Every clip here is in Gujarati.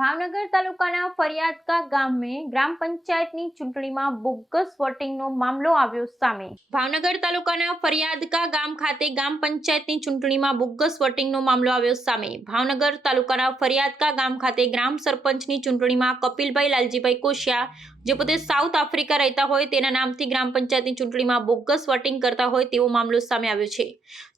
ભાવનગર તાલુકાના ફરિયાદકા ગામે ગ્રામ પંચાયતની ચૂંટણીમાં બોગસ વોટિંગનો મામલો આવ્યો સામે. ભાવનગર તાલુકાના ફરિયાદકા ગામ ખાતે ગ્રામ પંચાયતની ચૂંટણીમાં બોગસ વોટિંગનો મામલો આવ્યો સામે. ભાવનગર તાલુકાના ફરિયાદકા ગામ ખાતે ગ્રામ સરપંચની ચૂંટણીમાં કપિલભાઈ લાલજીભાઈ કોશિયા જે પોતે સાઉથ આફ્રિકા રહેતા હોય તેના નામથી ગ્રામ પંચાયતની ચૂંટણીમાં બોગસ વોટિંગ કરતા હોય તેવો મામલો સામે આવ્યો છે.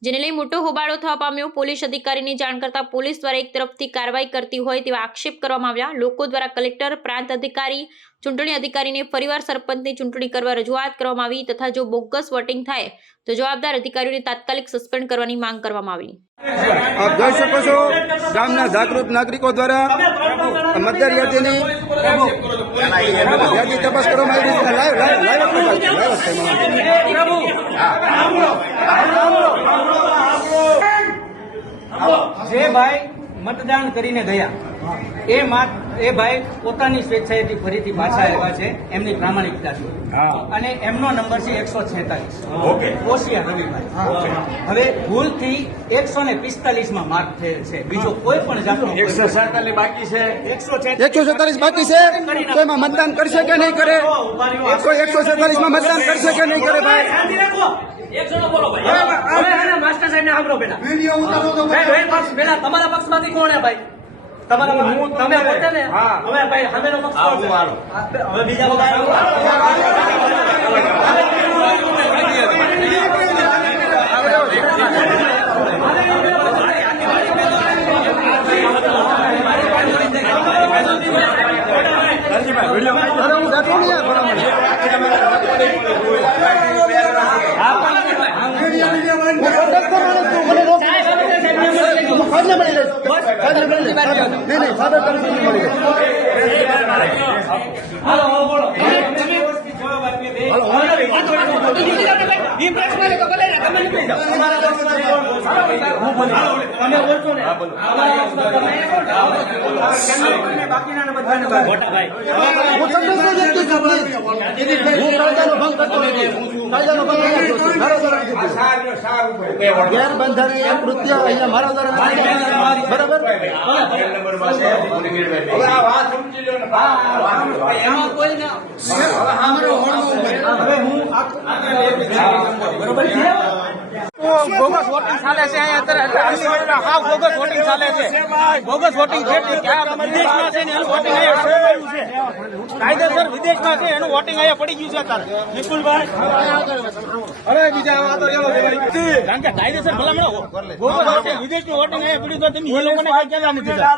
જેને લઈ મોટો હોબાળો થવા પામ્યો. પોલીસ અધિકારીને જાણ કરતા પોલીસ દ્વારા એક તરફથી કાર્યવાહી કરતી હોય તેવા આક્ષેપ કરવામાં આવ્યા. લોકો દ્વારા કલેક્ટર, પ્રાંત અધિકારી ચૂંટણી અધિકારીને ફરીવાર સરપંચની ચૂંટણી કરવા રજૂઆત કરવામાં આવી તથા જો બોગસ વોટિંગ થાય તો જવાબદાર અધિકારીઓને તાત્કાલિક સસ્પેન્ડ કરવાની માંગ કરવામાં આવી. આપ જોઈ શકો છો ગામના જાગૃત નાગરિકો દ્વારા મતદાર યાદીની યાદી તપાસ કરવામાં આવી છે. લાઈવ લાઈવ લાઈવ જ ભાઈ મતદાન કરીને ગયા એ માત એ ભાઈ પોતાની સ્વેચ્છાએથી ફરીથી પાછા આવ્યા છે. એમની પ્રામાણિકતા છે. અને એમનો નંબર છે એકસો છેતાલીસ. ઓશિયા રવિભાઈ. હવે ભૂલથી એકસો ને પિસ્તાલીસમાં માર્ક થયેલ છે. બીજો કોઈ પણ જાતનો એકસો સાડતાલીસ બાકી છે. એકસો એકસો છેતાલીસ બાકી છે. એમાં મતદાન કરશે કે નહીં કરે? કોઈ એકસો છેતાલીસમાં મતદાન કરશે કે નહીં કરે ભાઈ? માસ્ટર સાહેબ ને સાંભળો પેલા ભાઈ, ભાઈ, પક્ષ પેલા તમારા પક્ષમાંથી કોણ હે ભાઈ? તમારા હું. તમે પોતે ને હવે ભાઈ. હવે બીજા બધા અરે હું બેઠો નહીં યાર ભલામણ. હું કોન્ટેક્ટ તો માણસ છું, મને રોક. હું ફાજલે મળી લઈશ. મળી લઈશ. હું ભંગ નથી કાયદાનો ગેરબંધારણીય કૃત્ય અહીંયા મારા દ્વારા બરાબર? હવે હું વાત બોગસ વોટિંગ ચાલે છે અહીંયા હાવ બોગસ વોટિંગ ચાલે છે. બોગસ વોટિંગ છે વિદેશમાં છે એનું વોટિંગ અહીંયા પડી ગયું છે. કાયદેસર વિદેશમાં છે એનું વોટિંગ અહીંયા પડી ગયું છે અત્યારે. વિપુલભાઈ અરે બીજા વાતો ચાલો કારણ કે કાયદેસર ભલામણ બોગસ વોટિંગ વિદેશનું વોટિંગ અહીંયા પડ્યું તો તમે એ લોકોને કઈ કહેવા નથી દીધા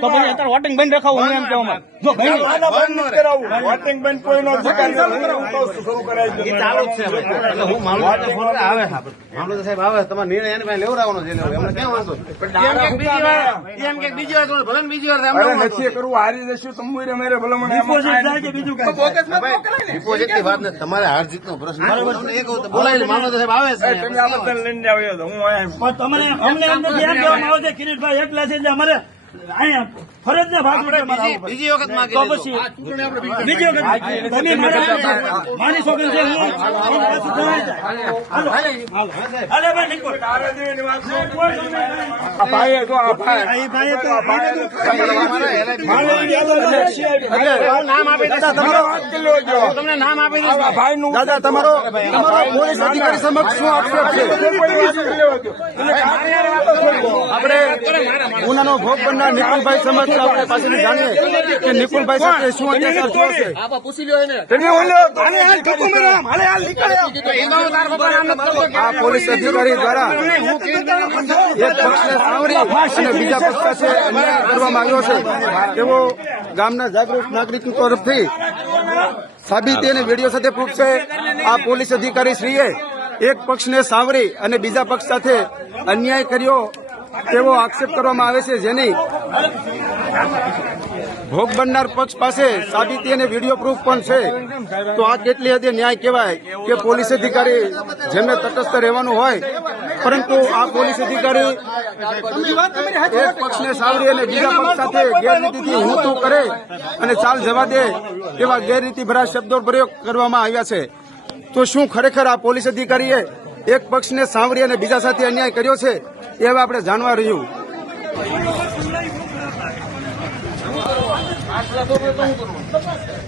તો પછી અત્યારે વોટિંગ બંધ રખાવું હું એમ કહેવા માંગુ. જો ભાઈ વોટિંગ બંધ કોઈ નો શરૂ કરાય છે નથી કરવું હારી જશું સમૂહ મેરે ભલામણ ડિપોઝિટની વાત નથી. તમારે હાર જીતનો પ્રશ્ન બોલાવીને મામલો સાહેબ આવે છે. તમે લઈને આવ્યો હું અહીંયા અમને એમ નથી એમ કહેવામાં આવે છે. કિરીટભાઈ એકલા છે એટલે અમારે ફરજના પડે. બીજી વખત તો પછી બીજી વખત તમે મારા માની છે દાદા તમારો પોલીસ અધિકારી સમક્ષ શું આક્ષેપ છે? આપણે ગુનાનો ભોગ બનનાર નિકુલભાઈ સમક્ષ આપણે પાસેથી જાણીએ કે નિકુલભાઈ સાથે શું અત્યાચાર થયો છે? તમે ઓલો આને હાલ ઠકો મેરો હાલે હાલ નીકળે આ પોલીસ અધિકારી દ્વારા એક પક્ષને સાવરી અને બીજા પક્ષ સાથે અન્યાય કરવામાં આવ્યો છે. તેવો ગામના જાગૃત નાગરિકો તરફથી સાબિતી અને વીડિયો સાથે પ્રૂફ છે. આ પોલીસ અધિકારી શ્રીએ એક પક્ષને સાવરી અને બીજા પક્ષ સાથે અન્યાય કર્યો. તેવો આક્ષેપ કરવામાં આવે છે જેની ભોગ બનનાર પક્ષ પાસે સાબિતી અને વીડિયો પ્રૂફ પણ છે. તો આ કેટલી હદે ન્યાય કહેવાય કે પોલીસ અધિકારી જેમને તટસ્થ રહેવાનું હોય? પરંતુ આ પોલીસ અધિકારી એક પક્ષને સાવરી અને બીજા પક્ષ સાથે ગેરરીતિથી હું તું કરે અને ચાલ જવા દે એવા ગેરરીતિ ભરા શબ્દો પ્રયોગ કરવામાં આવ્યા છે. તો શું ખરેખર આ પોલીસ અધિકારીએ એક પક્ષને સાંવરી અને બીજા સાથે અન્યાય કર્યો છે? એ હવે આપણે જાણવા રહ્યું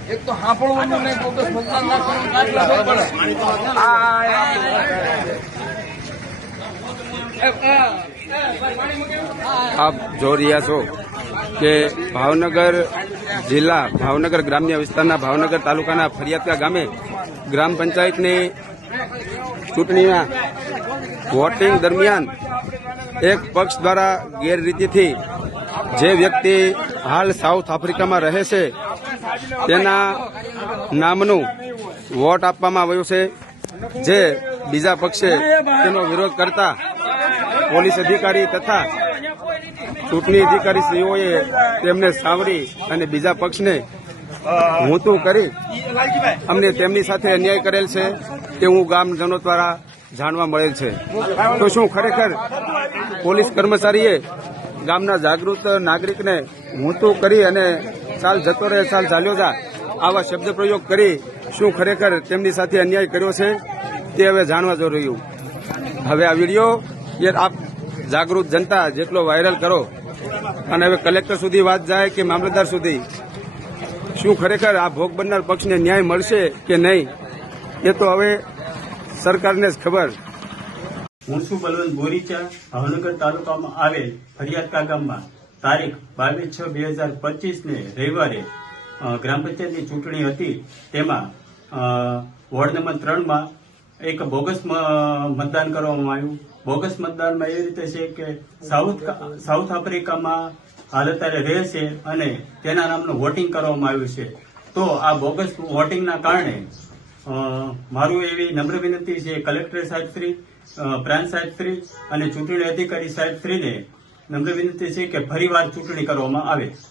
એક તો સાંભળવાનું નહીં બોગસ મતદાન ના કરવાનું કાંઈ ખબર પડે. આ, આ, આપ જોઈ રહ્યા છો કે ભાવનગર જિલ્લા ભાવનગર ગ્રામ્ય વિસ્તારના ભાવનગર તાલુકાના ફરિયાદકા ગામે ગ્રામ પંચાયતની ચૂંટણીના વોટિંગ દરમિયાન એક પક્ષ દ્વારા ગેરરીતિથી જે વ્યક્તિ હાલ સાઉથ આફ્રિકામાં રહે છે, તેના નામનું વોટ આપવામાં આવ્યું છે. જે બીજા પક્ષે તેનો વિરોધ કરતા પોલીસ અધિકારી તથા ચૂંટણી અધિકારી શ્રીઓએ તેમને સાવરી અને બીજા પક્ષને ઊંતું કરી અમને તેમની સાથે અન્યાય કરેલ છે તેવું ગામજનો દ્વારા જાણવા મળેલ છે. તો શું ખરેખર પોલીસ કર્મચારીએ ગામના જાગૃત નાગરિકને ઊંતું કરી અને ચાલ જતો રહે ચાલ ચાલ્યો જા આવા શબ્દ પ્રયોગ કરી શું ખરેખર તેમની સાથે અન્યાય કર્યો છે તે હવે જાણવા જો હવે આ વીડિયો આપ જાગૃત જનતા જેટલો વાયરલ કરો અને હવે કલેક્ટર સુધી વાત જાય કે મામલતદાર સુધી, શું ખરેખર આ ભોગ બનનાર પક્ષને ન્યાય મળશે કે નહીં, એ તો હવે સરકારને જ ખબર. હું છું બલવંત બોરીચા ભાવનગર તાલુકામાં આવેલ ફરિયાદકા ગામમાં તારીખ બાવીસ છ બે હજાર પચીસને રવિવારે ગ્રામ પંચાયતની ચૂંટણી હતી. તેમાં વોર્ડ નંબર ત્રણમાં એક બોગસ મતદાન કરવામાં આવ્યું. બોગસ મતદાનમાં એ રીતે છે કે સાઉથ સાઉથ આફ્રિકામાં હાલ અત્યારે રહે છે અને તેના નામનું વોટિંગ કરવામાં આવ્યું છે. તો આ બોગસ વોટિંગના કારણે મારું એવી નમ્ર વિનંતી છે કલેક્ટર સાહેબ શ્રી અ, પ્રાંત સાહેબ શ્રી અને ચૂંટણી અધિકારી સાહેબ શ્રીને નમ્ર વિનંતી છે કે ફરીવાર ચૂંટણી કરવામાં આવે.